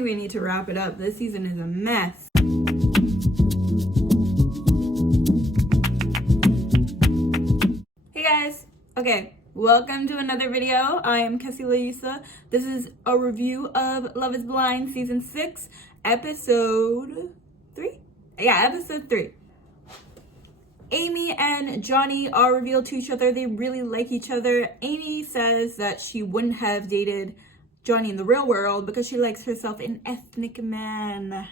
We need to wrap it up. This season is a mess. Hey guys. Okay, welcome to another video. I am Kessie Layusa. This is a review of Love is Blind Season 6, Episode 3? Yeah, Episode 3. Amy and Johnny are revealed to each other. They really like each other. Amy says that she wouldn't have dated Johnny in the real world because she likes herself an ethnic man.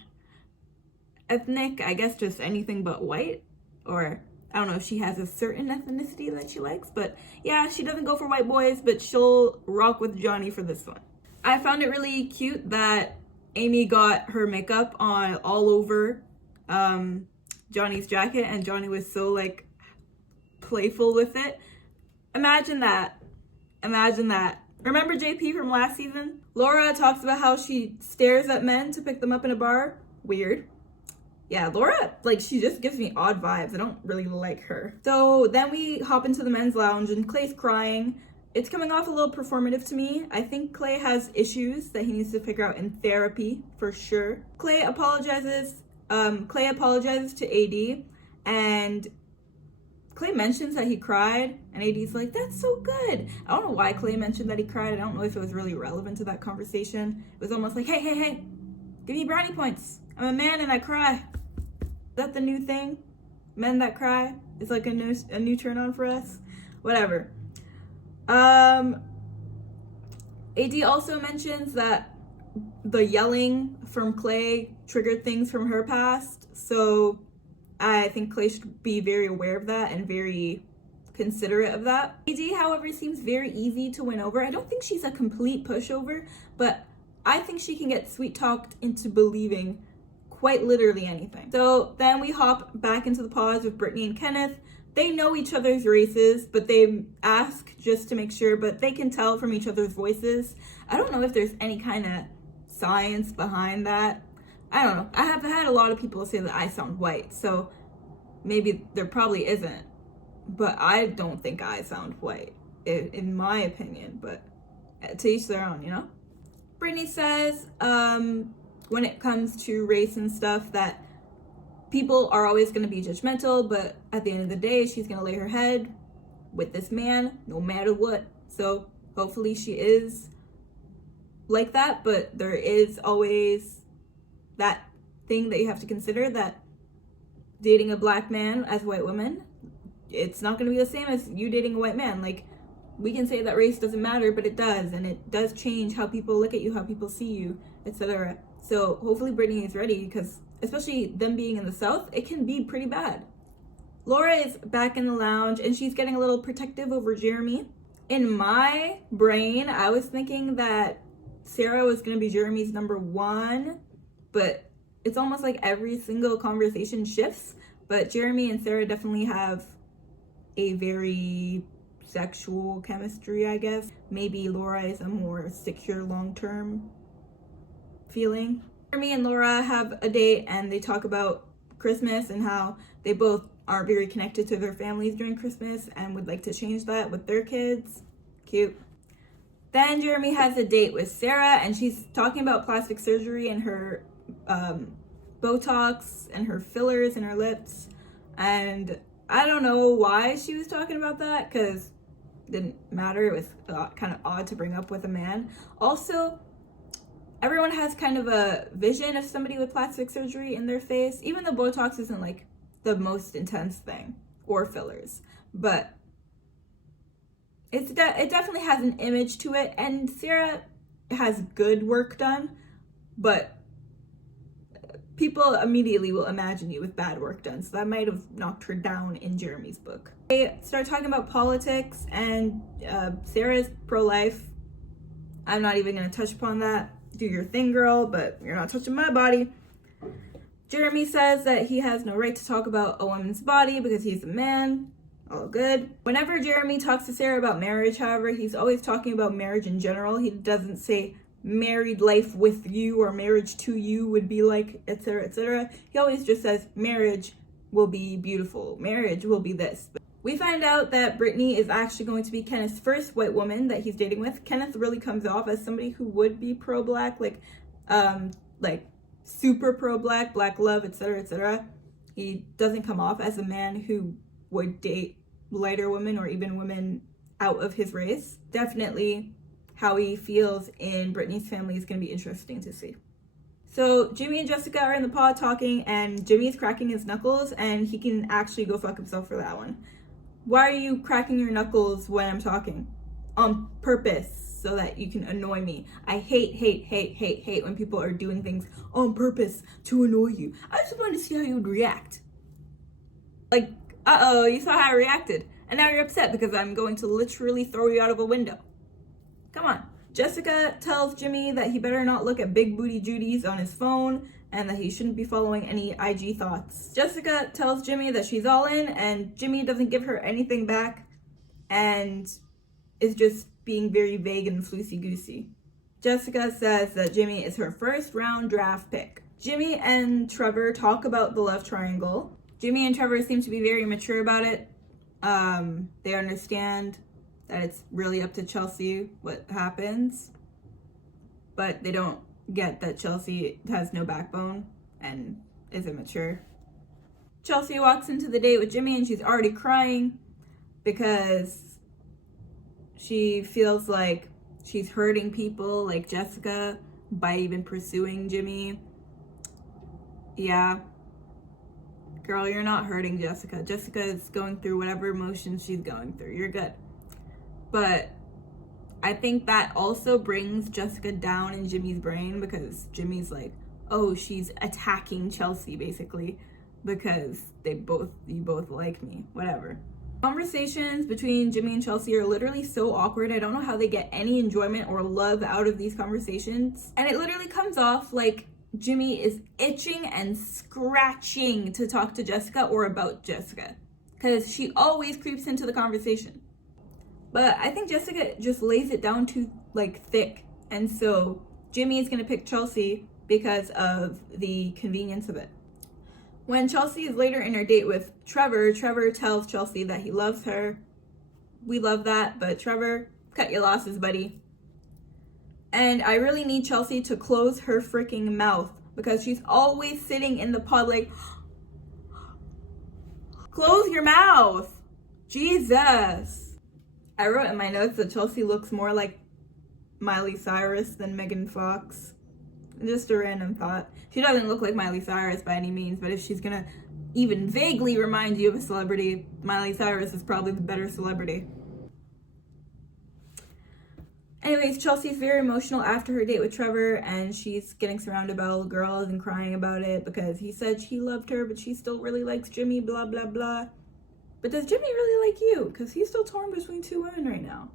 Ethnic, I guess just anything but white. Or I don't know if she has a certain ethnicity that she likes. But yeah, she doesn't go for white boys, but she'll rock with Johnny for this one. I found it really cute that Amy got her makeup on all over Johnny's jacket, and Johnny was so like playful with it. Imagine that. Remember JP from last season? Laura talks about how she stares at men to pick them up in a bar. Weird. Yeah, Laura, like, she just gives me odd vibes. I don't really like her. So then we hop into the men's lounge and Clay's crying. It's coming off a little performative to me. I think Clay has issues that he needs to figure out in therapy for sure. Clay apologizes to AD, and Clay mentions that he cried, and AD's like, that's so good. I don't know why Clay mentioned that he cried. I don't know if it was really relevant to that conversation. It was almost like, hey, give me brownie points. I'm a man and I cry. Is that the new thing? Men that cry? It's like a new turn on for us? Whatever. AD also mentions that the yelling from Clay triggered things from her past, so I think Clay should be very aware of that and very considerate of that. AD, however, seems very easy to win over. I don't think she's a complete pushover, but I think she can get sweet talked into believing quite literally anything. So then we hop back into the pause with Brittany and Kenneth. They know each other's races, but they ask just to make sure, but they can tell from each other's voices. I don't know if there's any kind of science behind that. I don't know. I have had a lot of people say that I sound white, so maybe there probably isn't, but I don't think I sound white, in my opinion, but to each their own, you know? Brittany says, when it comes to race and stuff, that people are always going to be judgmental, but at the end of the day, she's going to lay her head with this man no matter what. So hopefully she is like that, but there is always that thing that you have to consider, that dating a black man as a white woman, it's not going to be the same as you dating a white man. Like, we can say that race doesn't matter, but it does, and it does change how people look at you, how people see you, etc. So hopefully Brittany is ready, because especially them being in the South, it can be pretty bad. Laura is back in the lounge, and she's getting a little protective over Jeremy. In my brain, I was thinking that Sarah was going to be Jeremy's number one, but it's almost like every single conversation shifts. But Jeremy and Sarah definitely have a very sexual chemistry, I guess. Maybe Laura is a more secure long-term feeling. Jeremy and Laura have a date, and they talk about Christmas and how they both are very connected to their families during Christmas and would like to change that with their kids. Cute. Then Jeremy has a date with Sarah, and she's talking about plastic surgery and her Botox and her fillers in her lips. And I don't know why she was talking about that, because it didn't matter. It was kind of odd to bring up with a man. Also, everyone has kind of a vision of somebody with plastic surgery in their face, even though Botox isn't like the most intense thing, or fillers, but it definitely has an image to it. And Sarah has good work done, but people immediately will imagine you with bad work done, so that might have knocked her down in Jeremy's book. They start talking about politics, and Sarah's pro-life. I'm not even going to touch upon that. Do your thing, girl, but you're not touching my body. Jeremy says that he has no right to talk about a woman's body because he's a man. All good. Whenever Jeremy talks to Sarah about marriage, however, he's always talking about marriage in general. He doesn't say married life with you or marriage to you would be like, etc., etc. He always just says marriage will be beautiful. Marriage will be this. We find out that Brittany is actually going to be Kenneth's first white woman that he's dating with. Kenneth really comes off as somebody who would be pro-black. Like, like super pro-black, black love, etc., etc. He doesn't come off as a man who would date lighter women or even women out of his race. Definitely how he feels in Brittany's family is going to be interesting to see. So Jimmy and Jessica are in the pod talking, and Jimmy's cracking his knuckles, and he can actually go fuck himself for that one. Why are you cracking your knuckles when I'm talking? On purpose, so that you can annoy me. I hate when people are doing things on purpose to annoy you. I just wanted to see how you would react. Like, uh-oh, you saw how I reacted. And now you're upset because I'm going to literally throw you out of a window. Come on. Jessica tells Jimmy that he better not look at big booty Judy's on his phone and that he shouldn't be following any IG thoughts. Jessica tells Jimmy that she's all in, and Jimmy doesn't give her anything back and is just being very vague and floosey-goosey. Jessica says that Jimmy is her first round draft pick. Jimmy and Trevor talk about the love triangle. Jimmy and Trevor seem to be very mature about it. They understand that it's really up to Chelsea what happens, but they don't get that Chelsea has no backbone and is immature. Chelsea walks into the date with Jimmy and she's already crying because she feels like she's hurting people like Jessica by even pursuing Jimmy. Yeah. Girl, you're not hurting Jessica. Jessica is going through whatever emotions she's going through. You're good. But I think that also brings Jessica down in Jimmy's brain because Jimmy's like, oh, she's attacking Chelsea basically because you both like me, whatever. Conversations between Jimmy and Chelsea are literally so awkward. I don't know how they get any enjoyment or love out of these conversations. And it literally comes off like Jimmy is itching and scratching to talk to Jessica or about Jessica because she always creeps into the conversation. But I think Jessica just lays it down too thick, and so Jimmy is going to pick Chelsea because of the convenience of it. When Chelsea is later in her date with Trevor, Trevor tells Chelsea that he loves her. We love that, but Trevor, cut your losses, buddy. And I really need Chelsea to close her freaking mouth because she's always sitting in the pod like, close your mouth. Jesus. I wrote in my notes that Chelsea looks more like Miley Cyrus than Megan Fox. Just a random thought. She doesn't look like Miley Cyrus by any means, but if she's gonna even vaguely remind you of a celebrity, Miley Cyrus is probably the better celebrity. Anyways, Chelsea's very emotional after her date with Trevor, and she's getting surrounded by all the girls and crying about it because he said he loved her, but she still really likes Jimmy, blah, blah, blah. But does Jimmy really like you? Because he's still torn between two women right now.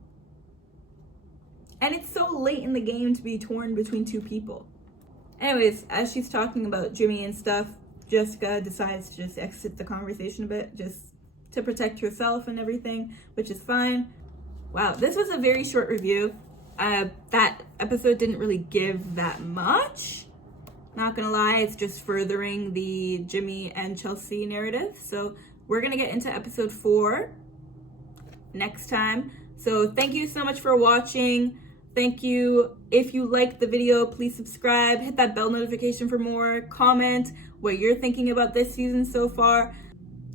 And it's so late in the game to be torn between two people. Anyways, as she's talking about Jimmy and stuff, Jessica decides to just exit the conversation a bit, just to protect herself and everything, which is fine. Wow, this was a very short review. That episode didn't really give that much. Not gonna lie, it's just furthering the Jimmy and Chelsea narrative. So we're gonna get into episode 4 next time. So thank you so much for watching. Thank you. If you liked the video, please subscribe, hit that bell notification for more, comment what you're thinking about this season so far.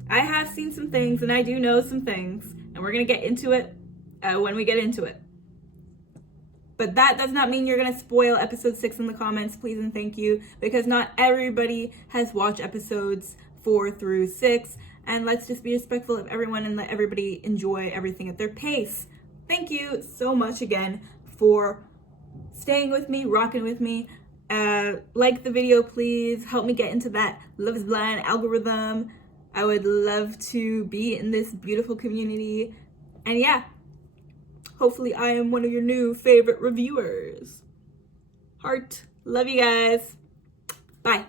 I have seen some things and I do know some things, and we're gonna get into it when we get into it. But that does not mean you're gonna spoil episode 6 in the comments, please and thank you, because not everybody has watched episodes 4 through 6. And let's just be respectful of everyone and let everybody enjoy everything at their pace. Thank you so much again for staying with me, rocking with me. Like the video, please. Help me get into that Love is Blind algorithm. I would love to be in this beautiful community. And yeah, hopefully I am one of your new favorite reviewers. Heart. Love you guys. Bye.